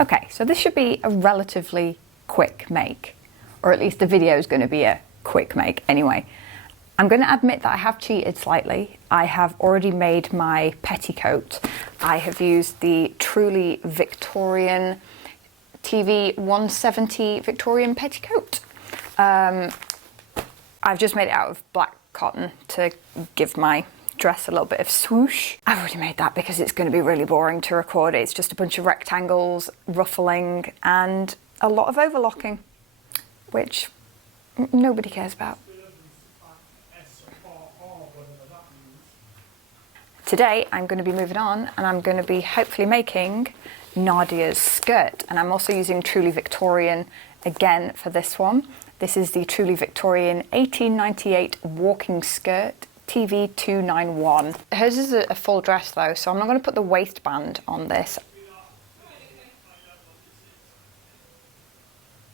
Okay, so this should be a relatively quick make, or at least the video is going to be a quick make anyway. I'm going to admit that I have cheated slightly. I have already made my petticoat. I have used the truly Victorian TV 170 Victorian petticoat. I've just made it out of black cotton to give my dress a little bit of swoosh. I've already made that because it's going to be really boring to record. It's just a bunch of rectangles, ruffling, and a lot of overlocking, which nobody cares about. Today I'm going to be moving on and I'm going to be hopefully making Nadja's skirt, and I'm also using Truly Victorian again for this one. This is the Truly Victorian 1898 walking skirt TV 291. Hers is a full dress though, so I'm not going to put the waistband on this.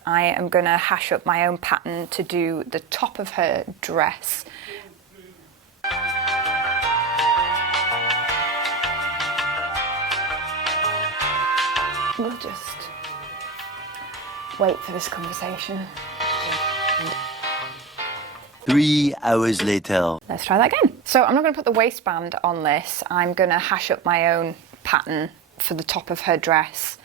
I am going to hash up my own pattern to do the top of her dress. We'll just wait for this conversation. 3 hours later. Let's try that again. So I'm not going to put the waistband on this. I'm going to hash up my own pattern for the top of her dress.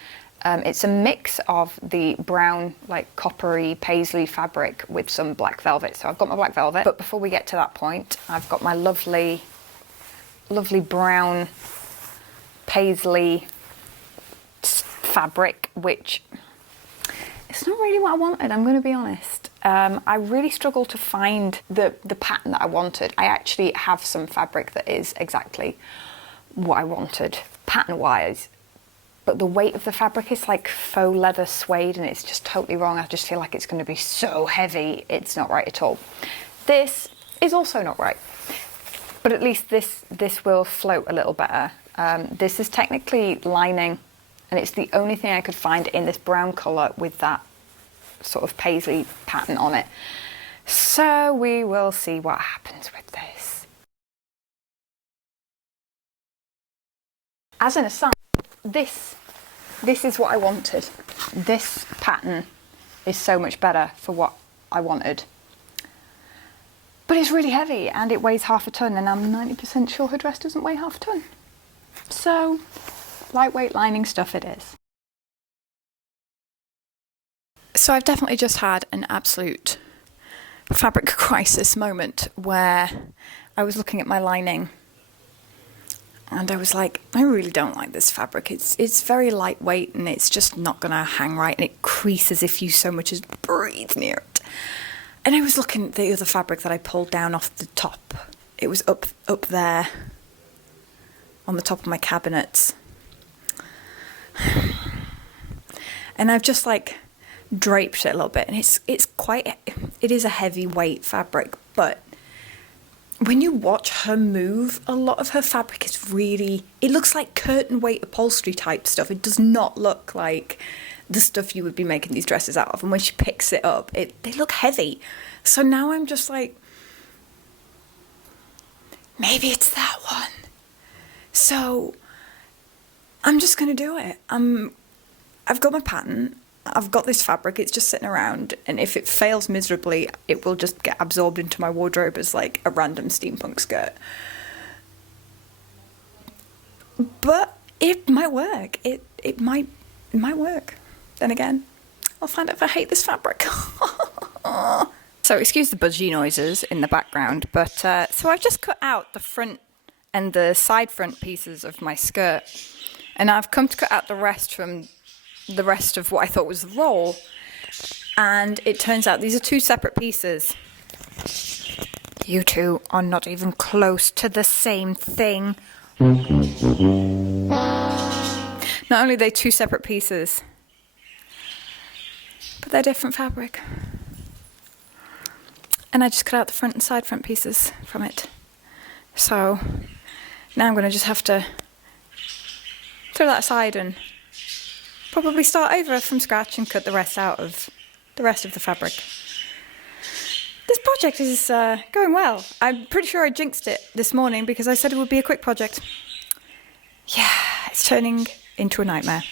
It's a mix of the brown, like coppery paisley fabric with some black velvet. So I've got my black velvet, but before we get to that point, I've got my lovely brown paisley fabric, which it's not really what I wanted, I'm going to be honest. I really struggled to find the pattern that I wanted. I actually have some fabric that is exactly what I wanted pattern wise, but the weight of the fabric is like faux leather suede and it's just totally wrong. I just feel like it's going to be so heavy. It's not right at all. This is also not right, but at least this will float a little better. This is technically lining, and it's the only thing I could find in this brown colour with that sort of paisley pattern on it. So we will see what happens with this. As an aside, this is what I wanted. This pattern is so much better for what I wanted. But it's really heavy and it weighs half a ton, and I'm 90% sure her dress doesn't weigh half a ton. So lightweight lining stuff it is. So I've definitely just had an absolute fabric crisis moment where I was looking at my lining and I was like, I really don't like this fabric. It's very lightweight and it's just not going to hang right, and it creases if you so much as breathe near it. And I was looking at the other fabric that I pulled down off the top. It was up there on the top of my cabinets. And I've just like draped it a little bit, and it is a heavyweight fabric, but when you watch her move, a lot of her fabric is really, it looks like curtain weight upholstery type stuff. It does not look like the stuff you would be making these dresses out of, and when she picks it up, they look heavy. So now I'm just like, maybe it's that one. So I'm just going to do it. I've got my pattern, I've got this fabric, it's just sitting around, and if it fails miserably, it will just get absorbed into my wardrobe as like a random steampunk skirt. But it might work. It might work. Then again, I'll find out if I hate this fabric. So excuse the budgie noises in the background, but so I've just cut out the front and the side front pieces of my skirt. And I've come to cut out the rest from the rest of what I thought was the roll. And it turns out these are two separate pieces. You two are not even close to the same thing. Not only are they two separate pieces, but they're different fabric. And I just cut out the front and side front pieces from it. So now I'm going to just have to throw that aside and probably start over from scratch and cut the rest out of the rest of the fabric. This project is going well. I'm pretty sure I jinxed it this morning because I said it would be a quick project. Yeah, it's turning into a nightmare.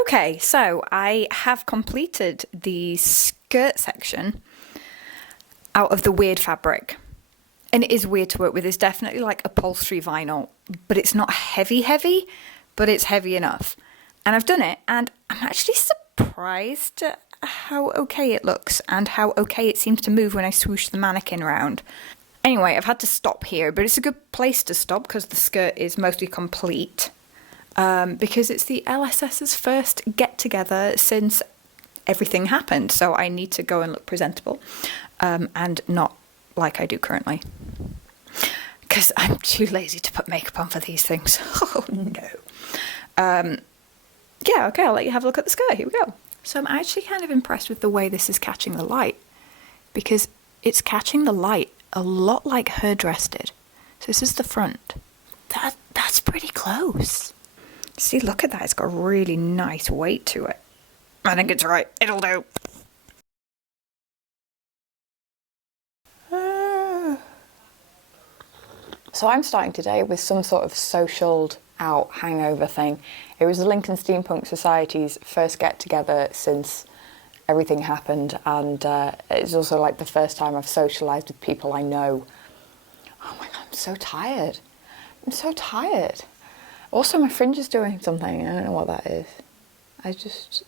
Okay, so I have completed the skirt section out of the weird fabric. And it is weird to work with. It's definitely like upholstery vinyl, but it's not heavy, but it's heavy enough. And I've done it, and I'm actually surprised at how okay it looks and how okay it seems to move when I swoosh the mannequin around. Anyway, I've had to stop here, but it's a good place to stop because the skirt is mostly complete. Because it's the LSS's first get-together since everything happened, so I need to go and look presentable, and not like I do currently. Because I'm too lazy to put makeup on for these things. Oh no. Yeah, okay, I'll let you have a look at the skirt. Here we go. So I'm actually kind of impressed with the way this is catching the light, because it's catching the light a lot like her dress did. So this is the front. That's pretty close. See, look at that. It's got a really nice weight to it. I think it's right. It'll do. So I'm starting today with some sort of socialed out hangover thing. It was the Lincoln Steampunk Society's first get-together since everything happened, and it's also like the first time I've socialised with people I know. Oh my god, I'm so tired. I'm so tired. Also, my fringe is doing something. I don't know what that is. I just...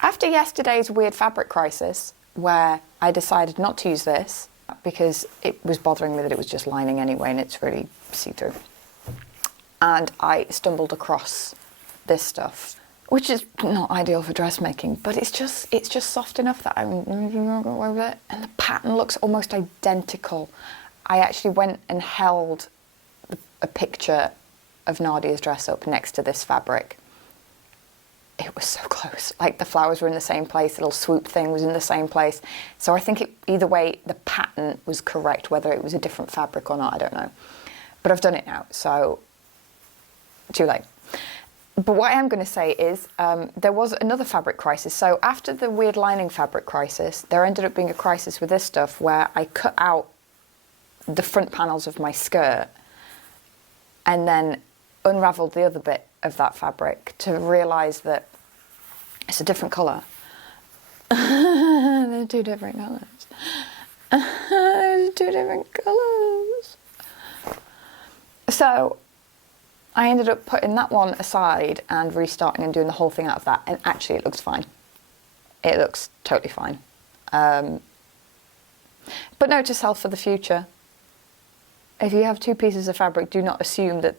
After yesterday's weird fabric crisis, where I decided not to use this, because it was bothering me that it was just lining anyway and it's really see-through. And I stumbled across this stuff, which is not ideal for dressmaking, but it's just soft enough that I'm not going with it. And the pattern looks almost identical. I actually went and held a picture of Nadja's dress up next to this fabric. It was so close. Like, the flowers were in the same place, the little swoop thing was in the same place. So I think either way, the pattern was correct. Whether it was a different fabric or not, I don't know. But I've done it now, so too late. But what I am going to say is there was another fabric crisis. So after the weird lining fabric crisis, there ended up being a crisis with this stuff where I cut out the front panels of my skirt and then unravelled the other bit of that fabric to realise that it's a different colour. They're two different colours. They're two different colours. So I ended up putting that one aside and restarting and doing the whole thing out of that, and actually it looks fine. It looks totally fine. But note to self for the future, if you have two pieces of fabric, do not assume that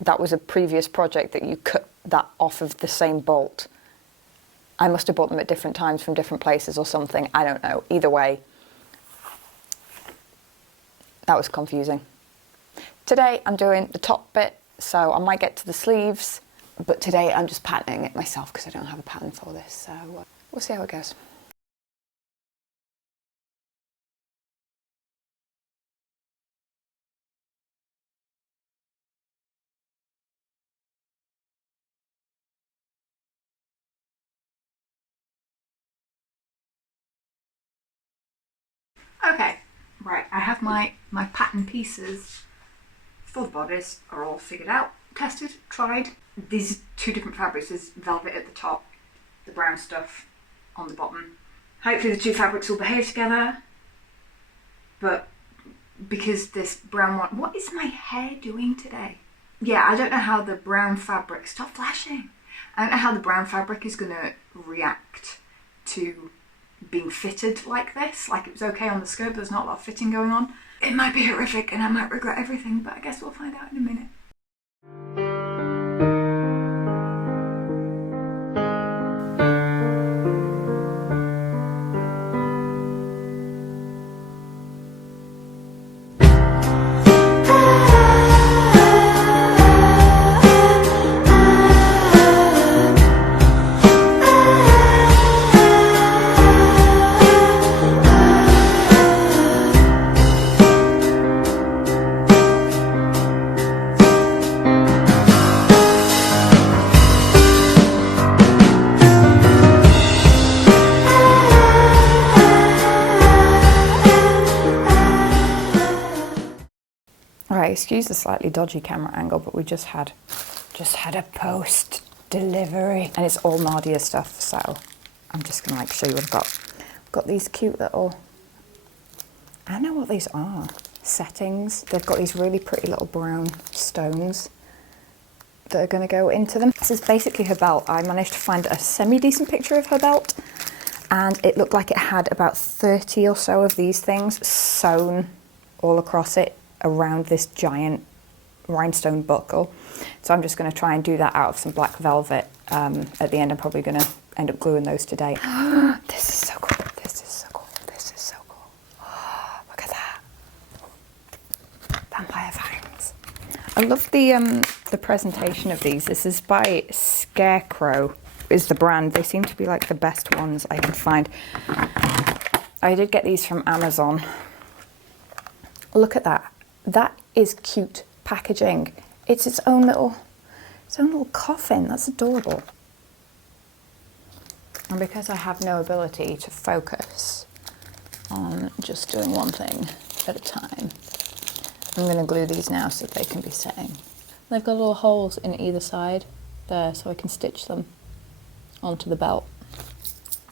that was a previous project, that you cut that off of the same bolt. I must have bought them at different times from different places or something. I don't know. Either way, that was confusing. Today I'm doing the top bit, so I might get to the sleeves, but today I'm just patterning it myself because I don't have a pattern for this, so we'll see how it goes. Okay, right, I have my pattern pieces for the bodice are all figured out, tested, tried. These two different fabrics, there's velvet at the top, the brown stuff on the bottom. Hopefully the two fabrics will behave together, but because this brown one... What is my hair doing today? Yeah, I don't know how the brown fabric... Stop flashing! I don't know how the brown fabric is going to react to being fitted like this. Like, it was okay on the skirt, but there's not a lot of fitting going on. It might be horrific and I might regret everything, but I guess we'll find out in a minute. Right, excuse the slightly dodgy camera angle, but we just had a post delivery. And it's all Nadja stuff, so I'm just gonna like show you what I've got. I've got these cute little, I don't know what these are, settings. They've got these really pretty little brown stones that are gonna go into them. This is basically her belt. I managed to find a semi-decent picture of her belt, and it looked like it had about 30 or so of these things sewn all across it around this giant rhinestone buckle. So I'm just going to try and do that out of some black velvet. At the end, I'm probably going to end up gluing those today. This is so cool. This is so cool. This is so cool. Look at that. Vampire fangs. I love the presentation of these. This is by Scarecrow is the brand. They seem to be like the best ones I can find. I did get these from Amazon. Look at that. That is cute packaging. It's its own little coffin. That's adorable. And because I have no ability to focus on just doing one thing at a time, I'm going to glue these now so that they can be sitting. They've got little holes in either side there, so I can stitch them onto the belt.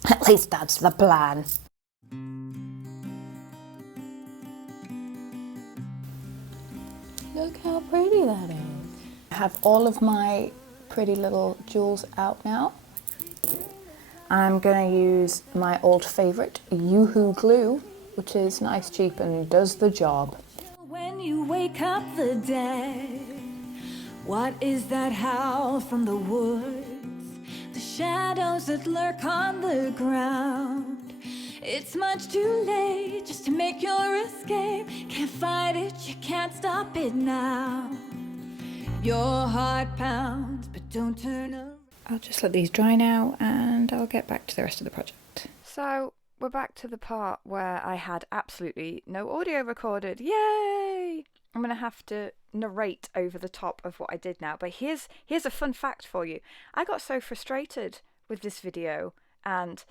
At least that's the plan. Look how pretty that is. I have all of my pretty little jewels out now. I'm going to use my old favourite Yoo-hoo glue, which is nice, cheap, and does the job. When you wake up the dead, what is that howl from the woods? The shadows that lurk on the ground. It's much too late just to make your escape. Can't fight it, you can't stop it now. Your heart pounds, but don't turn around. I'll just let these dry now and I'll get back to the rest of the project. So we're back to the part where I had absolutely no audio recorded. Yay! I'm going to have to narrate over the top of what I did now. But here's a fun fact for you. I got so frustrated with this video and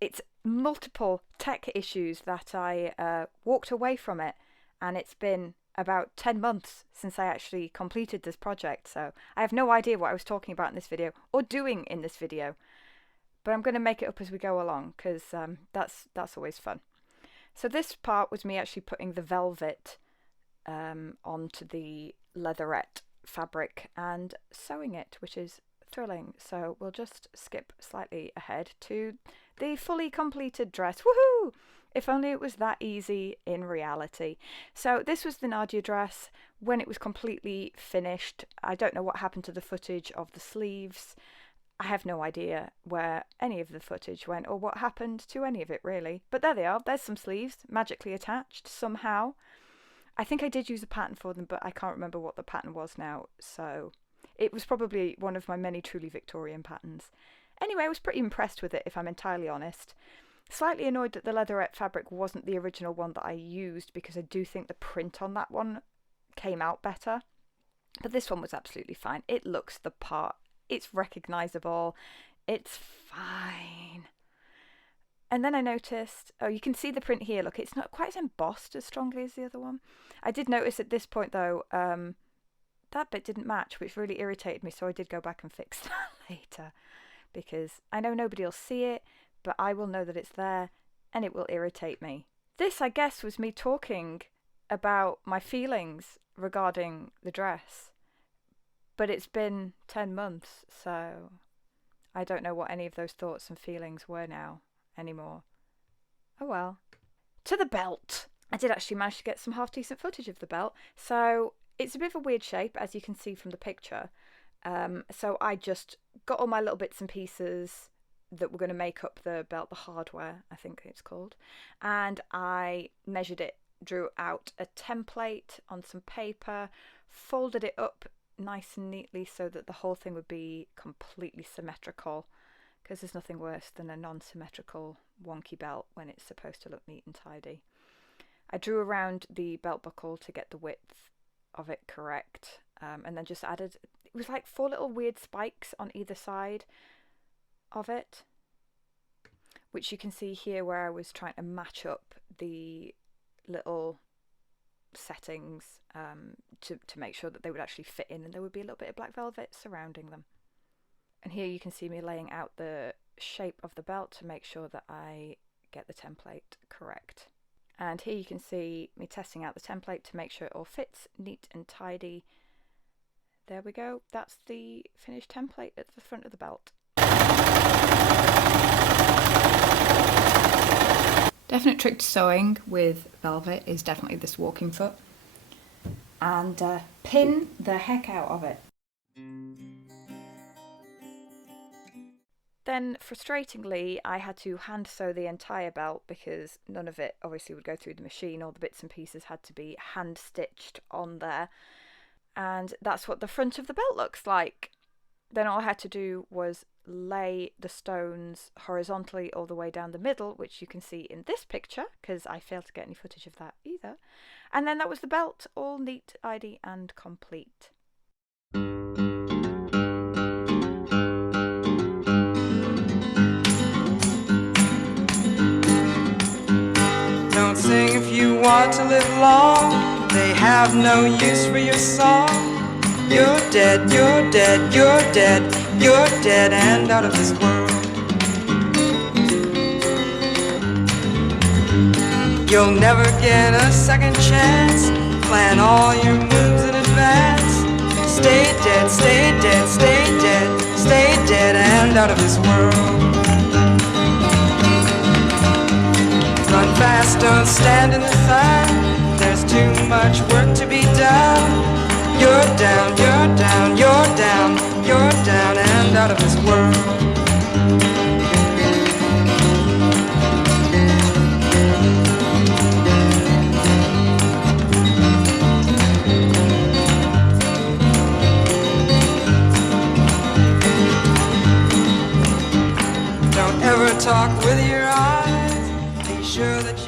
its multiple tech issues that I walked away from it, and it's been about 10 months since I actually completed this project, so I have no idea what I was talking about in this video or doing in this video, but I'm going to make it up as we go along because that's always fun. So this part was me actually putting the velvet onto the leatherette fabric and sewing it, which is thrilling. So we'll just skip slightly ahead to the fully completed dress. Woohoo! If only it was that easy in reality. So this was the Nadja dress when it was completely finished. I don't know what happened to the footage of the sleeves. I have no idea where any of the footage went or what happened to any of it really. But there they are. There's some sleeves magically attached somehow. I think I did use a pattern for them, but I can't remember what the pattern was now. So it was probably one of my many truly Victorian patterns. Anyway, I was pretty impressed with it, if I'm entirely honest. Slightly annoyed that the leatherette fabric wasn't the original one that I used, because I do think the print on that one came out better. But this one was absolutely fine. It looks the part. It's recognisable. It's fine. And then I noticed, oh, you can see the print here. Look, it's not quite as embossed as strongly as the other one. I did notice at this point, though, that bit didn't match, which really irritated me. So I did go back and fix that later, because I know nobody will see it, but I will know that it's there and it will irritate me. This, I guess, was me talking about my feelings regarding the dress. But it's been 10 months, so I don't know what any of those thoughts and feelings were now anymore. Oh well. To the belt. I did actually manage to get some half decent footage of the belt. So it's a bit of a weird shape, as you can see from the picture. So I just got all my little bits and pieces that were going to make up the belt, the hardware, I think it's called. And I measured it, drew out a template on some paper, folded it up nice and neatly so that the whole thing would be completely symmetrical, because there's nothing worse than a non-symmetrical wonky belt when it's supposed to look neat and tidy. I drew around the belt buckle to get the width of it correct, and then just added, it was like 4 little weird spikes on either side of it, which you can see here where I was trying to match up the little settings to make sure that they would actually fit in and there would be a little bit of black velvet surrounding them. And here you can see me laying out the shape of the belt to make sure that I get the template correct. And here you can see me testing out the template to make sure it all fits neat and tidy. There we go, that's the finished template at the front of the belt. Definite trick to sewing with velvet is definitely this walking foot. And pin the heck out of it. Then, frustratingly, I had to hand sew the entire belt because none of it obviously would go through the machine. All the bits and pieces had to be hand stitched on there. And that's what the front of the belt looks like. Then all I had to do was lay the stones horizontally all the way down the middle, which you can see in this picture because I failed to get any footage of that either. And then that was the belt, all neat, tidy and complete. Don't sing if you want to live long. They have no use for your song. You're dead, you're dead, you're dead, you're dead and out of this world. You'll never get a second chance. Plan all your moves in advance. Stay dead, stay dead, stay dead, stay dead and out of this world. Run fast, don't stand in the sun. There's too much work to be done. You're down, you're down, you're down, you're down and out of this world. Don't ever talk with your eyes. Be sure that